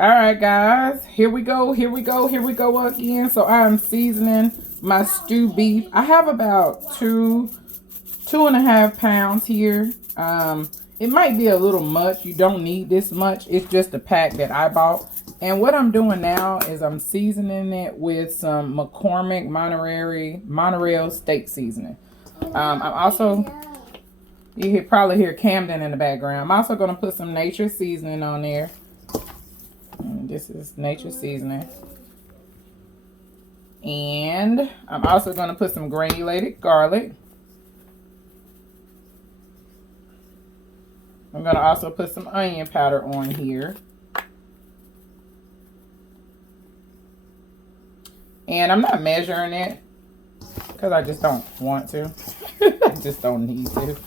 All right, guys, here we go again. So I'm seasoning my stew beef. I have about 2.5 pounds here. It might be a little much. You don't need this much. It's just a pack that I bought. And what I'm doing now is I'm seasoning it with some McCormick Monterey steak seasoning. I'm also, you probably hear Camden in the background. I'm also going to put some nature seasoning on there. And this is nature seasoning. And I'm also going to put some granulated garlic. I'm going to also put some onion powder on here. And I'm not measuring it because I just don't want to. I just don't need to.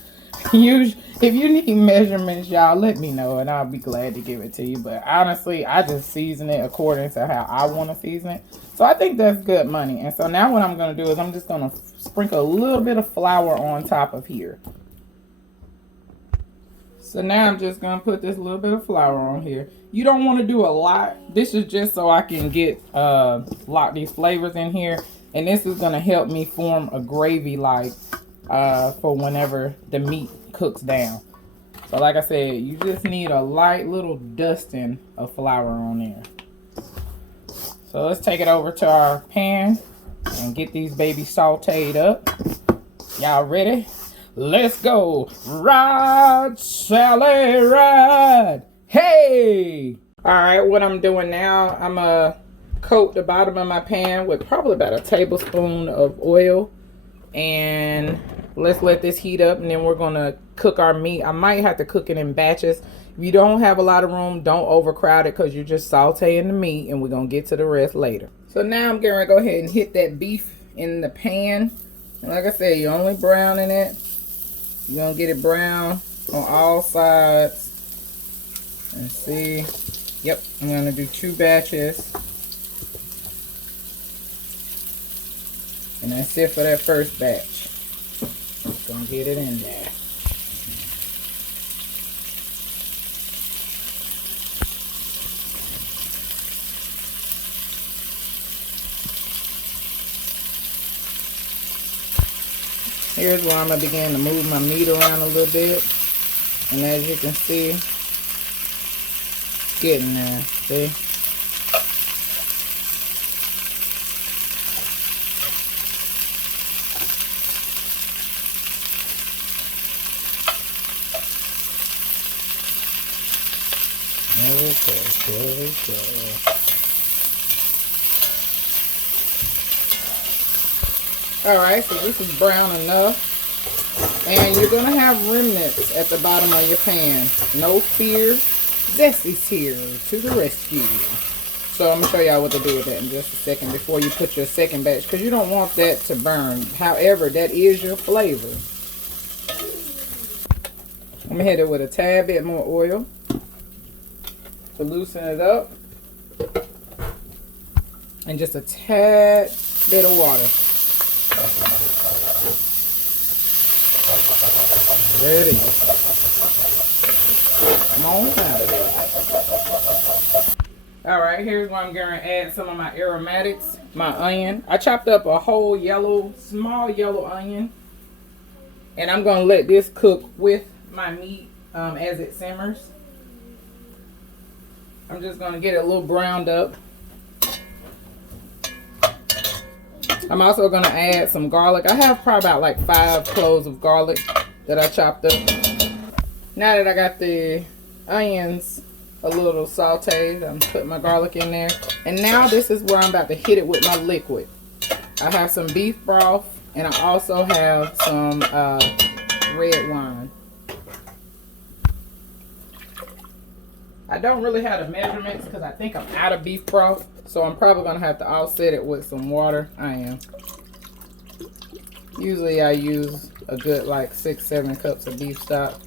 If you need measurements, y'all, let me know and I'll be glad to give it to you. But honestly, I just season it according to how I want to season it. So I think that's good money. And so now what I'm going to do is I'm just going to sprinkle a little bit of flour on top of here. So now I'm just going to put this little bit of flour on here. You don't want to do a lot. This is just so I can get lock these flavors in here. And this is going to help me form a gravy like for whenever the meat cooks down. So like I said, you just need a light little dusting of flour on there. So let's take it over to our pan and get these babies sauteed up. Y'all ready? Let's go. Ride, Sally, ride. Hey! All right, what I'm doing now, I'm going to coat the bottom of my pan with probably about a tablespoon of oil. And let's let this heat up, and then we're going to cook our meat. I might have to cook it in batches. If you don't have a lot of room, don't overcrowd it because you're just sauteing the meat, and we're going to get to the rest later. So now I'm going to go ahead and hit that beef in the pan. And like I said, you're only browning it. You're going to get it brown on all sides. And see. Yep, I'm going to do 2 batches. And that's it for that first batch. Just going to get it in there. Here's where I'm going to begin to move my meat around a little bit. And as you can see, it's getting there. See? There we go. There we go. Alright, so this is brown enough. And you're going to have remnants at the bottom of your pan. No fear. Zesty's here to the rescue. So I'm going to show y'all what to do with that in just a second before you put your second batch. Because you don't want that to burn. However, that is your flavor. I'm going to hit it with a tad bit more oil to loosen it up. And just a tad bit of water. There it is. Come on out of there. Alright, here's where I'm going to add some of my aromatics. My onion. I chopped up a whole small yellow onion. And I'm going to let this cook with my meat as it simmers. I'm just going to get it a little browned up. I'm also going to add some garlic. I have probably about like 5 cloves of garlic that I chopped up. Now that I got the onions a little sauteed, I'm putting my garlic in there. And now this is where I'm about to hit it with my liquid. I have some beef broth, and I also have some red wine. I don't really have the measurements because I think I'm out of beef broth. So I'm probably going to have to offset it with some water. I am. Usually I use a good like 6-7 cups of beef stock.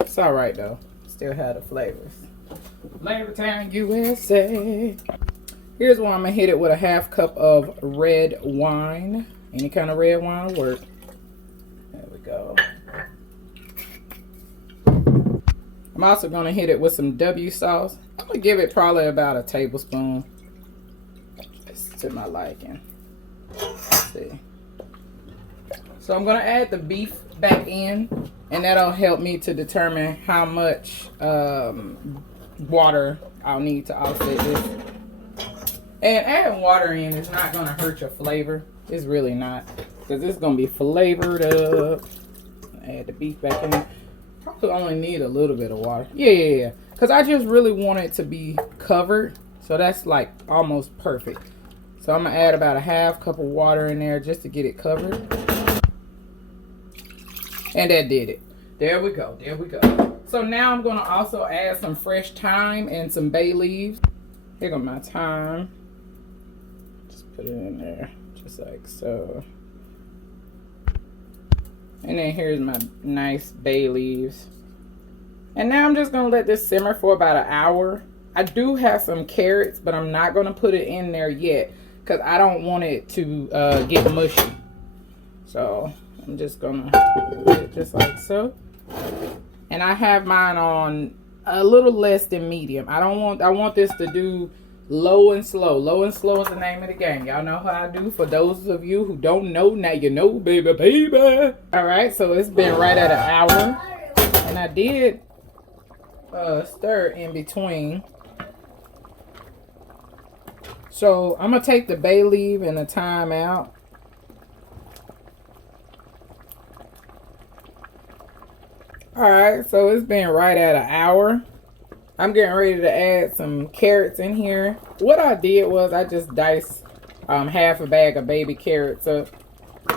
It's alright though. Still have the flavors. Flavor Town USA. Here's where I'm going to hit it with a 1/2 cup of red wine. Any kind of red wine will work. There we go. I'm also going to hit it with some W sauce. I'm going to give it probably about a tablespoon. Just to my liking. Let's see. So I'm going to add the beef back in, and that'll help me to determine how much water I'll need to offset this. And adding water in is not going to hurt your flavor. It's really not, because it's going to be flavored up. Add the beef back in. Probably only need a little bit of water. Yeah. Because I just really want it to be covered. So that's like almost perfect. So I'm going to add about a half cup of water in there just to get it covered. And that did it. There we go. There we go. So now I'm going to also add some fresh thyme and some bay leaves. Here goes my thyme. Just put it in there. Just like so. And then here's my nice bay leaves. And now I'm just going to let this simmer for about an hour. I do have some carrots, but I'm not going to put it in there yet because I don't want it to get mushy. So I'm just going to put it just like so. And I have mine on a little less than medium. I want this to do low and slow. Low and slow is the name of the game. Y'all know how I do. For those of you who don't know, now you know, baby. All right, so it's been right at an hour. And I did stir in between. So I'm going to take the bay leaf and the thyme out. All right, so it's been right at an hour. I'm getting ready to add some carrots in here. What I did was I just diced half a bag of baby carrots up.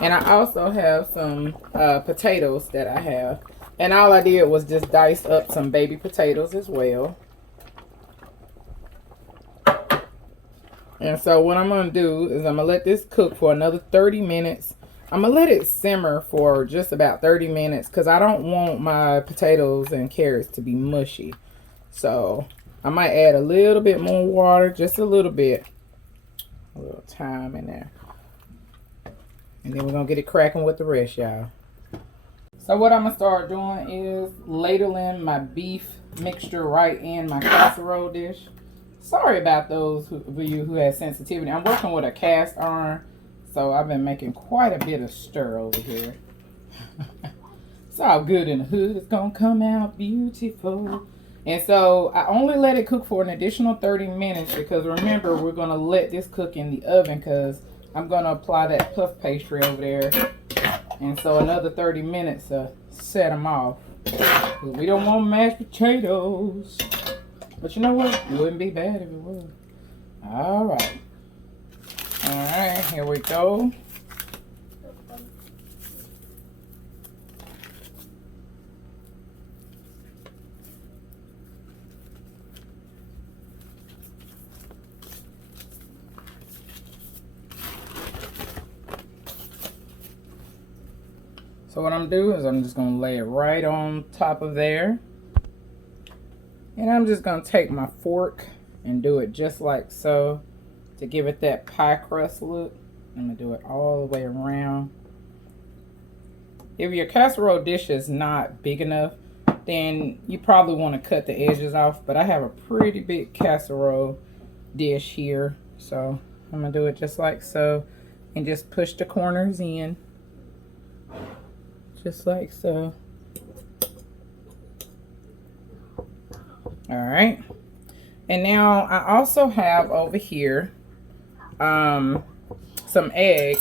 And I also have some potatoes that I have. And all I did was just dice up some baby potatoes as well. And so what I'm going to do is I'm going to let this cook for another 30 minutes. I'm going to let it simmer for just about 30 minutes because I don't want my potatoes and carrots to be mushy. So I might add a little bit more water, just a little bit. A little thyme in there. And then we're going to get it cracking with the rest, y'all. So what I'm going to start doing is ladling my beef mixture right in my casserole dish. Sorry about those of you who have sensitivity. I'm working with a cast iron, so I've been making quite a bit of stir over here. It's all good in the hood. It's going to come out beautiful. And so I only let it cook for an additional 30 minutes because remember, we're going to let this cook in the oven because I'm going to apply that puff pastry over there. And so another 30 minutes to set them off. We don't want mashed potatoes. But you know what? It wouldn't be bad if it was. All right. All right, here we go. So what I'm doing is I'm just going to lay it right on top of there. And I'm just going to take my fork and do it just like so to give it that pie crust look. I'm going to do it all the way around. If your casserole dish is not big enough, then you probably want to cut the edges off. But I have a pretty big casserole dish here. So I'm going to do it just like so and just push the corners in. Just like so. All right. And now I also have over here some egg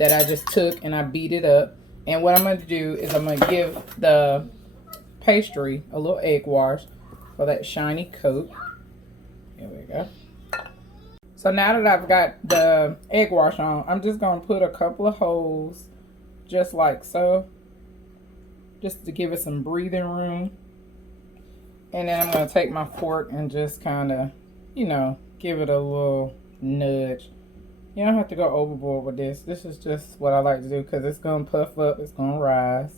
that I just took and I beat it up. And what I'm going to do is I'm going to give the pastry a little egg wash for that shiny coat. Here we go. So now that I've got the egg wash on, I'm just going to put a couple of holes just like so. Just to give it some breathing room. And then I'm going to take my fork and just kind of, you know, give it a little nudge. You don't have to go overboard with this. This is just what I like to do because it's going to puff up. It's going to rise.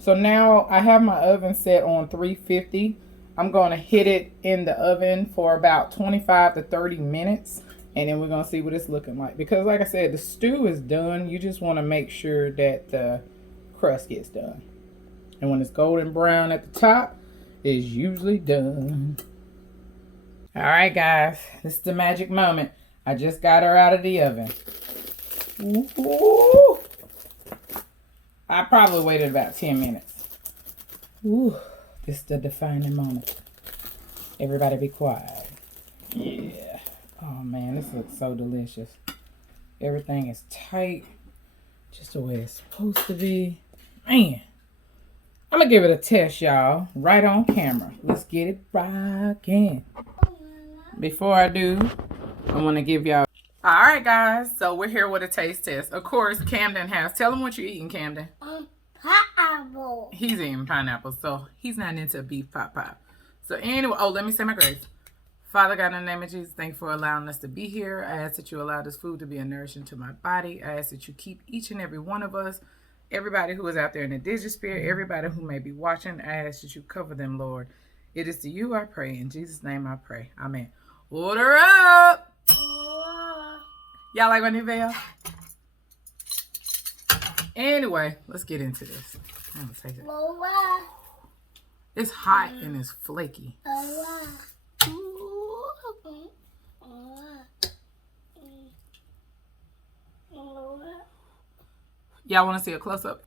So now I have my oven set on 350. I'm going to hit it in the oven for about 25 to 30 minutes. And then we're going to see what it's looking like. Because like I said, the stew is done. You just want to make sure that the crust gets done. And when it's golden brown at the top, is usually done. All right, guys, this is the magic moment. I just got her out of the oven. Ooh. I probably waited about 10 minutes. Ooh, this is the defining moment. Everybody be quiet. Yeah. Oh man, this looks so delicious. Everything is tight, just the way it's supposed to be. Man, I'm gonna give it a test, y'all, right on camera. Let's get it rocking. Before I do, I want to give y'all. All right, guys, so we're here with a taste test. Of course, Camden has. Tell him what you're eating, Camden. Pineapple. He's eating pineapple, so he's not into beef pot pie. So anyway, oh, let me say my grace. Father God, in the name of Jesus, thank you for allowing us to be here. I ask that you allow this food to be a nourishing to my body. I ask that you keep each and every one of us, everybody who is out there in the Digisphere, everybody who may be watching, I ask that you cover them, Lord. It is to you I pray. In Jesus' name I pray. Amen. Order up. Y'all like my new veil? Anyway, let's get into this. I'm gonna take it. It's hot and it's flaky. Y'all want to see a close-up?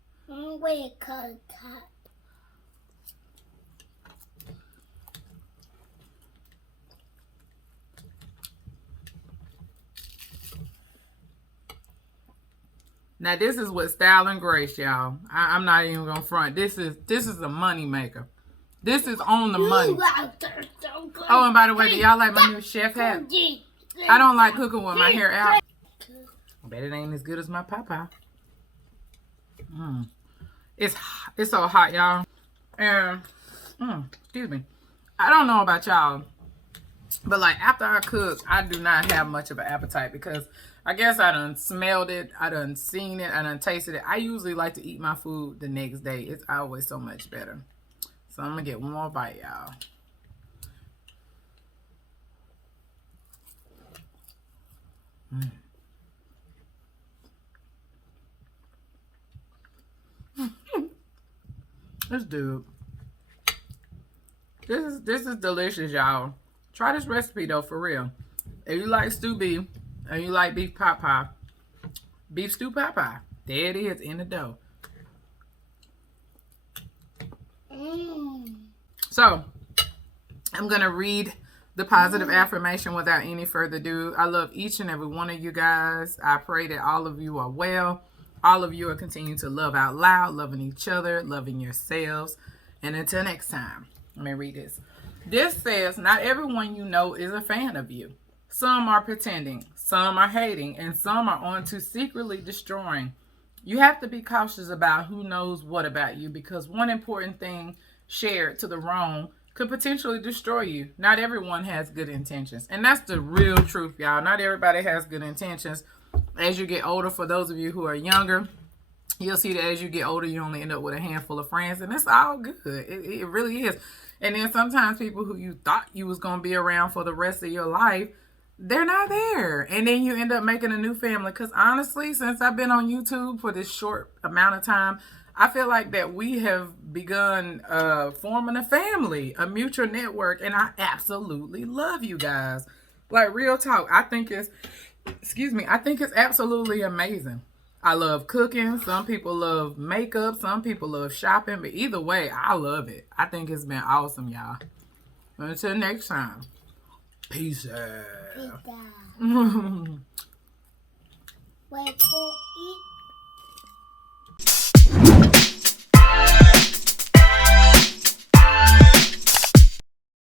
Now this is with style and grace, y'all. I'm not even gonna front. This is a money maker. This is on the money. Oh, and by the way, do y'all like my new chef hat? I don't like cooking with my hair out. I bet it ain't as good as my papa. It's so hot, y'all. And excuse me. I don't know about y'all, but like after I cook, I do not have much of an appetite because I guess I done smelled it, I done seen it, I done tasted it. I usually like to eat my food the next day. It's always so much better. So I'm gonna get one more bite, y'all. This dude. This is delicious, y'all. Try this recipe though, for real. If you like stew beef and you like beef pot pie, beef stew pot pie, there it is in the dough. So I'm gonna read the positive affirmation without any further ado. I love each and every one of you guys. I pray that all of you are well. All of you are continuing to love out loud, loving each other, loving yourselves. And until next time, let me read this. This says, not everyone you know is a fan of you. Some are pretending, some are hating, and some are on to secretly destroying. You have to be cautious about who knows what about you, because one important thing shared to the wrong could potentially destroy you. Not everyone has good intentions. And that's the real truth, y'all. Not everybody has good intentions. As you get older, for those of you who are younger, you'll see that as you get older, you only end up with a handful of friends, and it's all good. It really is. And then sometimes people who you thought you was going to be around for the rest of your life, they're not there. And then you end up making a new family. Because honestly, since I've been on YouTube for this short amount of time, I feel like that we have begun forming a family, a mutual network, and I absolutely love you guys. Like, real talk, I think it's absolutely amazing. I love cooking. Some people love makeup. Some people love shopping. But either way, I love it. I think it's been awesome, y'all. Until next time, peace out.